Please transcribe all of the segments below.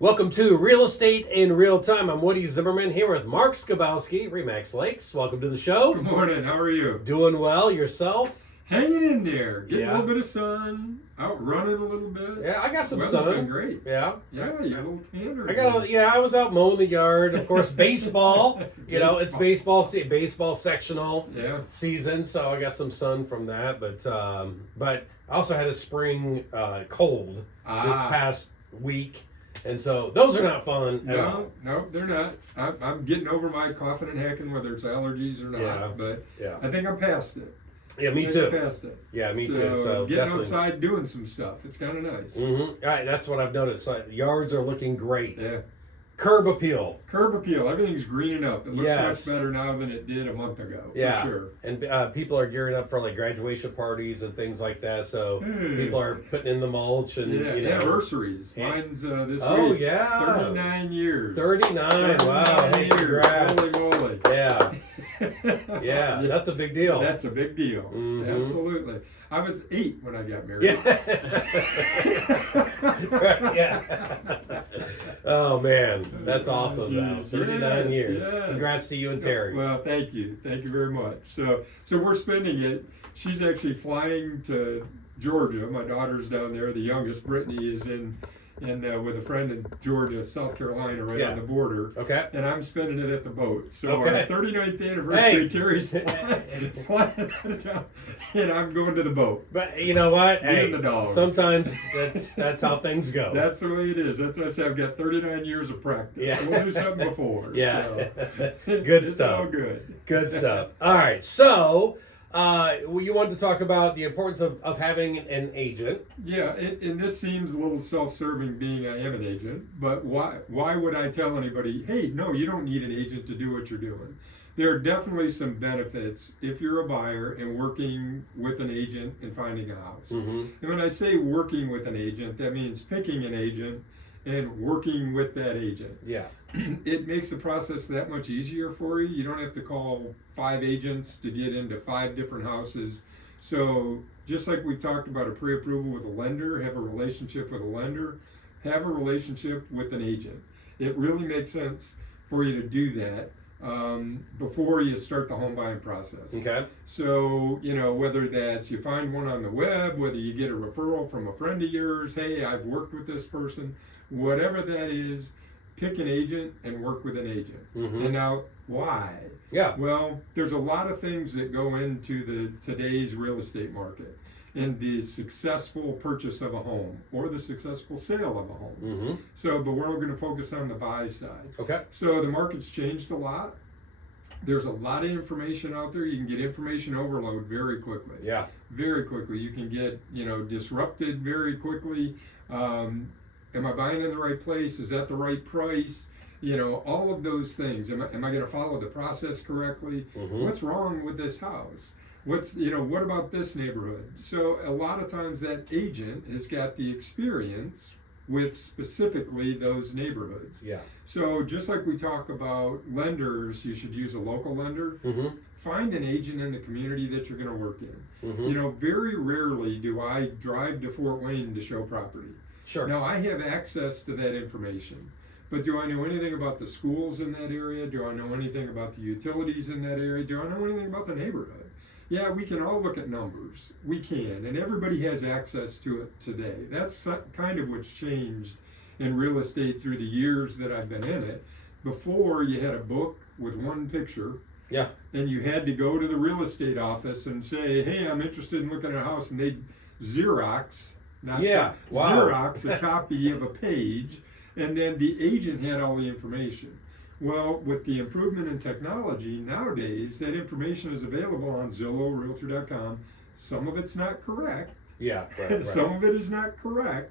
Welcome to Real Estate in Real Time. I'm Woody Zimmerman here with Mark Skibowski, Remax Lakes. Welcome to the show. Good morning. How are you? Doing well. Yourself? Hanging in there. Getting a little bit of sun. Out running a little bit. Yeah, I got some Weather's sun. been great. Yeah. Yeah, you're a little tanner. I was out mowing the yard. Of course, baseball. It's baseball sectional season, so I got some sun from that. But I also had a spring cold this past week. And so those are not fun at all. No, they're not. I'm getting over my coughing and hacking, whether it's allergies or not. But I think I'm past it. Yeah, me too. I'm past it. Yeah, me too. So getting definitely outside doing some stuff. It's kind of nice. Mm-hmm. Right, that's what I've noticed. So, yards are looking great. Yeah. Curb appeal. Everything's greening up. It looks much better now than it did a month ago. Yeah, for sure. And people are gearing up for like graduation parties and things like that. So people are putting in the mulch and anniversaries. Mine's this week. Oh yeah, 39 years. 39. Wow, hey, congrats. Holy moly. Yeah. Yeah, that's a big deal. That's a big deal. Mm-hmm. Absolutely. I was 8 when I got married. Yeah. Oh man, that's awesome though. 39 years. Yes. Congrats to you and Terry. Well, thank you. Thank you very much. So we're spending it. She's actually flying to Georgia. My daughter's down there. The youngest, Brittany, is in with a friend in Georgia, South Carolina, right on the border. Okay. And I'm spending it at the boat. So our 39th anniversary, Hey. Terry's flying out of town, and I'm going to the boat. But you know what? Hey, the dog. Sometimes that's how things go. That's the way it is. That's what I say. I've got 39 years of practice. Yeah. We'll do something before. Yeah. So. Good It's stuff. all good. Good stuff. All right. So you wanted to talk about the importance of having an agent. Yeah, and this seems a little self-serving being I am an agent, but why would I tell anybody, hey, no, you don't need an agent to do what you're doing? There are definitely some benefits if you're a buyer and working with an agent and finding a house. Mm-hmm. And when I say working with an agent, that means picking an agent and working with that agent. Yeah. It makes the process that much easier for you. You don't have to call 5 agents to get into 5 different houses. So just like we talked about a pre-approval with a lender, have a relationship with a lender, have a relationship with an agent. It really makes sense for you to do that before you start the home buying process. Okay. So, whether that's you find one on the web, whether you get a referral from a friend of yours, hey, I've worked with this person, whatever that is, pick an agent and work with an agent. Mm-hmm. And now, why? Yeah. Well, there's a lot of things that go into today's real estate market and the successful purchase of a home or the successful sale of a home. Mm-hmm. So, but we're going to focus on the buy side. Okay. So the market's changed a lot. There's a lot of information out there. You can get information overload very quickly. Yeah. Very quickly. You can get, disrupted very quickly. Am I buying in the right place? Is that the right price? All of those things. Am I going to follow the process correctly? Mm-hmm. What's wrong with this house? What about this neighborhood? So a lot of times that agent has got the experience with specifically those neighborhoods. Yeah. So just like we talk about lenders, you should use a local lender. Mm-hmm. Find an agent in the community that you're going to work in. Mm-hmm. Very rarely do I drive to Fort Wayne to show property. Sure. Now, I have access to that information, but do I know anything about the schools in that area? Do I know anything about the utilities in that area? Do I know anything about the neighborhood? Yeah, we can all look at numbers. We can, and everybody has access to it today. That's kind of what's changed in real estate through the years that I've been in it. Before, you had a book with one picture. Yeah. And you had to go to the real estate office and say, hey, I'm interested in looking at a house, and they'd Xerox a copy of a page, and then the agent had all the information. Well, with the improvement in technology nowadays, that information is available on Zillow, realtor.com. Some of it's not correct. Yeah, right. Some of it is not correct,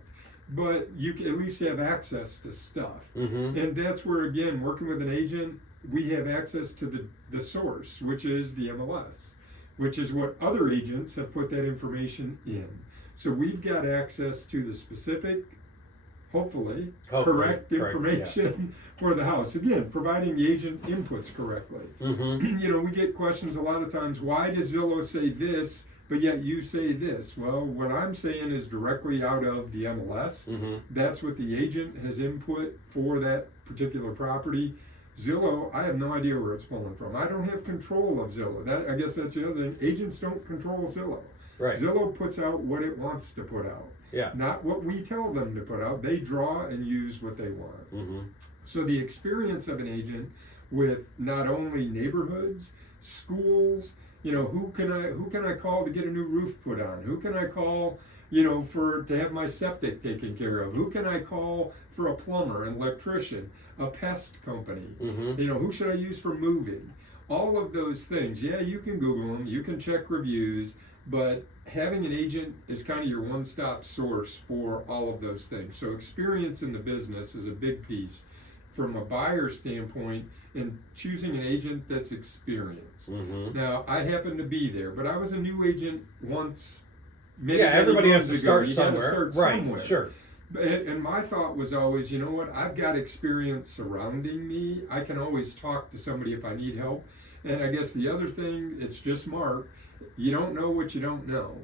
but you can at least have access to stuff. Mm-hmm. And that's where, again, working with an agent, we have access to the source, which is the MLS, which is what other agents have put that information in. So we've got access to the specific, hopefully correct information for the house. Again, providing the agent inputs correctly. Mm-hmm. We get questions a lot of times, why does Zillow say this but yet you say this. Well, what I'm saying is directly out of the MLS. That's what the agent has input for that particular property. Zillow, I have no idea where it's pulling from. I don't have control of Zillow. I guess that's the other thing. Agents don't control Zillow. Right. Zillow puts out what it wants to put out. Yeah. Not what we tell them to put out. They draw and use what they want. So the experience of an agent with not only neighborhoods, schools, who can I call to get a new roof put on? Who can I call, to have my septic taken care of? Who can I call for a plumber, an electrician, a pest company? Who should I use for moving? All of those things. Yeah, you can Google them, you can check reviews, but having an agent is kind of your one-stop source for all of those things. So experience in the business is a big piece from a buyer standpoint in choosing an agent that's experienced. Now, I happen to be there, but I was a new agent once. Everybody has to start somewhere. Somewhere. Sure. And my thought was always, you know what, I've got experience surrounding me. I can always talk to somebody if I need help. And I guess the other thing, it's just Mark, you don't know what you don't know,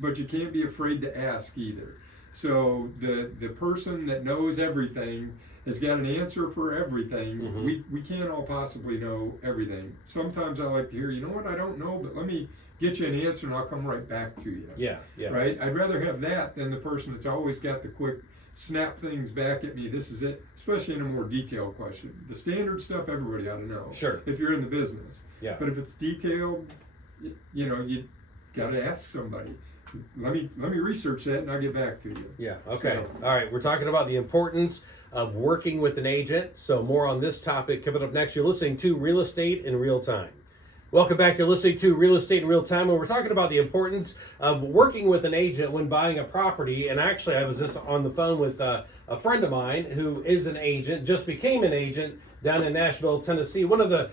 but you can't be afraid to ask either. So the person that knows everything has got an answer for everything. We can't all possibly know everything. Sometimes I like to hear, you know what, I don't know, but let me get you an answer and I'll come right back to you. Yeah. Right? I'd rather have that than the person that's always got the quick snap things back at me. This is it, especially in a more detailed question. The standard stuff, everybody ought to know. Sure. If you're in the business. Yeah. But if it's detailed, you got to ask somebody. Let me research that and I'll get back to you. Yeah. Okay. All right. We're talking about the importance of working with an agent. So more on this topic coming up next. You're listening to Real Estate in Real Time. Welcome back. You're listening to Real Estate in Real Time, and we're talking about the importance of working with an agent when buying a property. And actually, I was just on the phone with a friend of mine who is an agent, just became an agent down in Nashville, Tennessee, one of the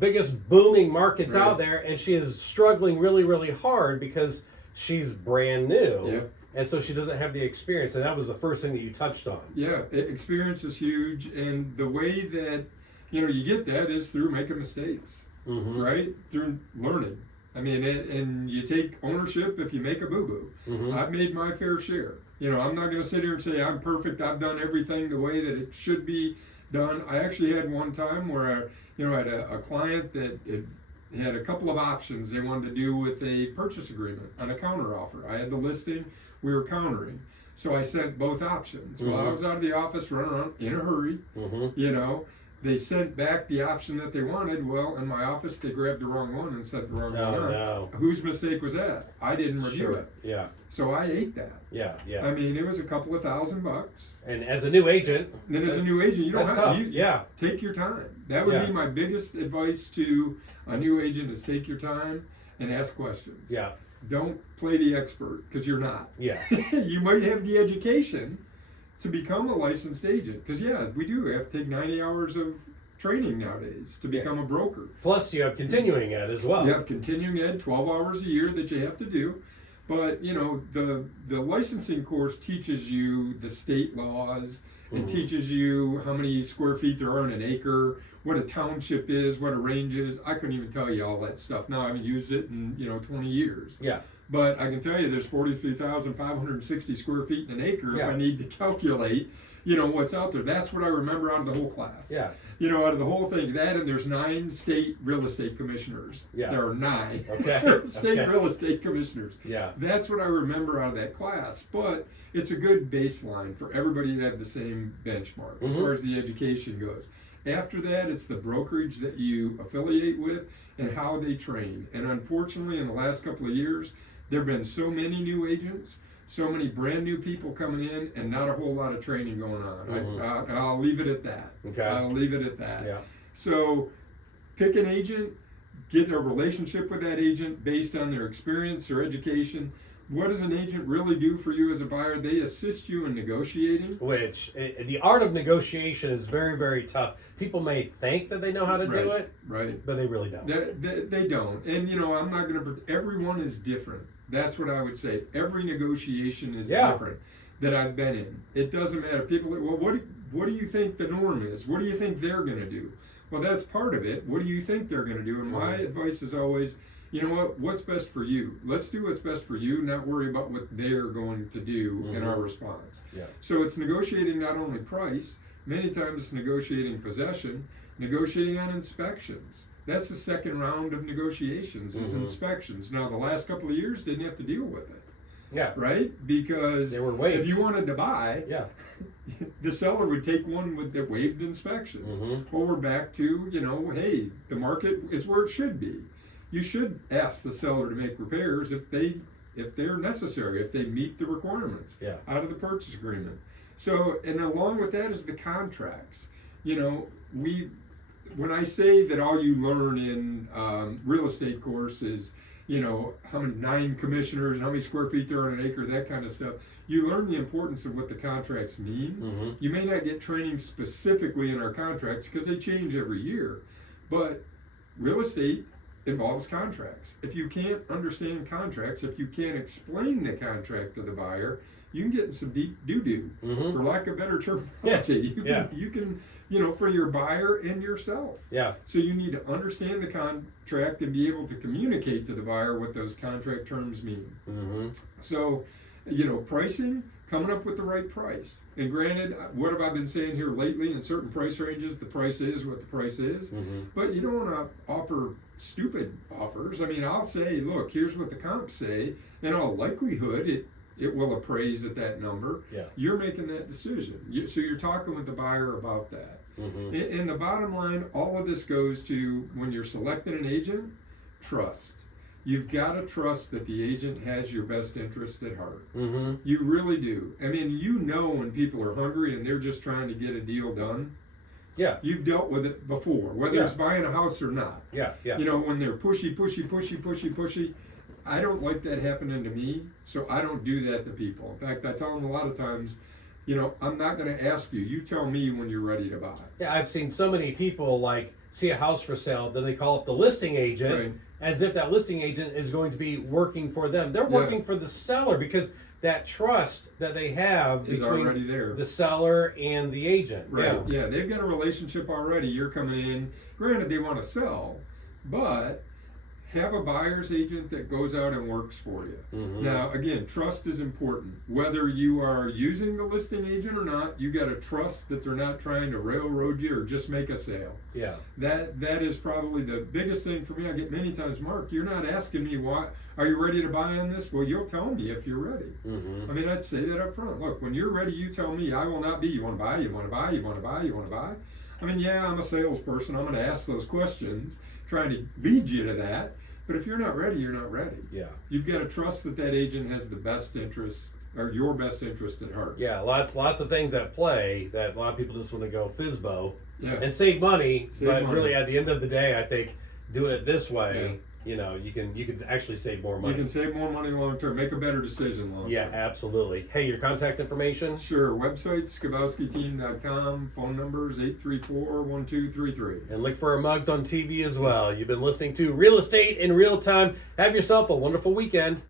biggest booming markets out there, and she is struggling really, really hard because she's brand new. Yeah. And so she doesn't have the experience, and that was the first thing that you touched on. Yeah, experience is huge, and the way that you get that is through making mistakes. Right? Through learning. I mean, and you take ownership if you make a boo-boo. I've made my fair share. I'm not going to sit here and say I'm perfect. I've done everything the way that it should be done. I actually had one time where I had a client that had a couple of options they wanted to do with a purchase agreement on a counter offer. I had the listing, we were countering. So I sent both options. Well, I was out of the office running around in a hurry, They sent back the option that they wanted. Well, in my office, they grabbed the wrong one and sent the wrong one out. No. Whose mistake was that? I didn't review it. Yeah. So I ate that. Yeah. I mean, it was a couple of $1,000. And as a new agent, you don't have to. Take your time. That would be my biggest advice to a new agent: is take your time and ask questions. Yeah. Don't play the expert, because you're not. Yeah. You might have the education to become a licensed agent, because we do have to take 90 hours of training nowadays to become a broker. Plus you have continuing ed as well. You have continuing ed, 12 hours a year that you have to do. But the licensing course teaches you the state laws. It teaches you how many square feet there are in an acre, what a township is, what a range is. I couldn't even tell you all that stuff. Now I haven't used it in 20 years. Yeah. But I can tell you there's 43,560 square feet in an acre if I need to calculate, what's out there. That's what I remember out of the whole class. Yeah. Out of the whole thing. That, and there's 9 state real estate commissioners. Yeah. There are 9 state real estate commissioners. Yeah. That's what I remember out of that class. But it's a good baseline for everybody to have the same benchmark as far as the education goes. After that, it's the brokerage that you affiliate with and how they train. And unfortunately, in the last couple of years, there have been so many new agents, so many brand new people coming in, and not a whole lot of training going on. I'll leave it at that. Okay. I'll leave it at that. Yeah. So pick an agent, get a relationship with that agent based on their experience, their education. What does an agent really do for you as a buyer? They assist you in negotiating. Which, the art of negotiation is very, very tough. People may think that they know how to do it, but they really don't. They don't. And, I'm not going to, everyone is different. That's what I would say. Every negotiation is different that I've been in. It doesn't matter. People are, well, what do you think the norm is? What do you think they're going to do? Well, that's part of it. What do you think they're going to do? And my advice is always, you know what? What's best for you? Let's do what's best for you, not worry about what they're going to do in our response. Yeah. So it's negotiating not only price, many times it's negotiating possession, negotiating on inspections. That's the second round of negotiations is inspections. Now, the last couple of years didn't have to deal with it. Yeah. Right? Because they were waived. If you wanted to buy, yeah, the seller would take one with the waived inspections. Well, we're back to, hey, the market is where it should be. You should ask the seller to make repairs if they're necessary, if they meet the requirements out of the purchase agreement. So, and along with that is the contracts. When I say that all you learn in real estate course is, how many 9 commissioners, how many square feet there are on an acre, that kind of stuff. You learn the importance of what the contracts mean. You may not get training specifically in our contracts because they change every year, but real estate involves contracts. If you can't understand contracts, if you can't explain the contract to the buyer, you can get in some deep doo-doo, for lack of better terminology. You can, for your buyer and yourself. Yeah. So you need to understand the contract and be able to communicate to the buyer what those contract terms mean. So, pricing, coming up with the right price. And granted, what have I been saying here lately? In certain price ranges, the price is what the price is. But you don't want to offer stupid offers. I mean, I'll say, look, here's what the comps say. In all likelihood, it will appraise at that number. Yeah. You're making that decision. So you're talking with the buyer about that. And the bottom line, all of this goes to when you're selecting an agent, trust. You've got to trust that the agent has your best interest at heart. You really do. I mean, when people are hungry and they're just trying to get a deal done. Yeah. You've dealt with it before, whether it's buying a house or not. Yeah. When they're pushy. I don't like that happening to me, so I don't do that to people. In fact, I tell them a lot of times, I'm not going to ask you. You tell me when you're ready to buy. Yeah, I've seen so many people see a house for sale, then they call up the listing agent as if that listing agent is going to be working for them. They're working for the seller because that trust that they have is between already there. The seller and the agent. Right. Yeah, they've got a relationship already. You're coming in. Granted, they want to sell, but have a buyer's agent that goes out and works for you. Now, again, trust is important. Whether you are using the listing agent or not, you got to trust that they're not trying to railroad you or just make a sale. Yeah. That is probably the biggest thing for me. I get many times, Mark, you're not asking me why. Are you ready to buy on this? Well, you'll tell me if you're ready. I mean, I'd say that up front. Look, when you're ready, you tell me. I will not be. You want to buy? You want to buy? You want to buy? You want to buy? I mean, yeah, I'm a salesperson. I'm going to ask those questions, trying to lead you to that. But if you're not ready, you're not ready. Yeah. You've got to trust that agent has the best interest or your best interest at heart. Yeah, lots of things at play that a lot of people just want to go FISBO and save money. Really, at the end of the day, I think doing it this way, you can actually save more money. You can save more money long term. Make a better decision long term. Yeah, absolutely. Hey, your contact information? Sure. Website, skibowskiteam.com. Phone numbers, 834-1233. And look for our mugs on TV as well. You've been listening to Real Estate in Real Time. Have yourself a wonderful weekend.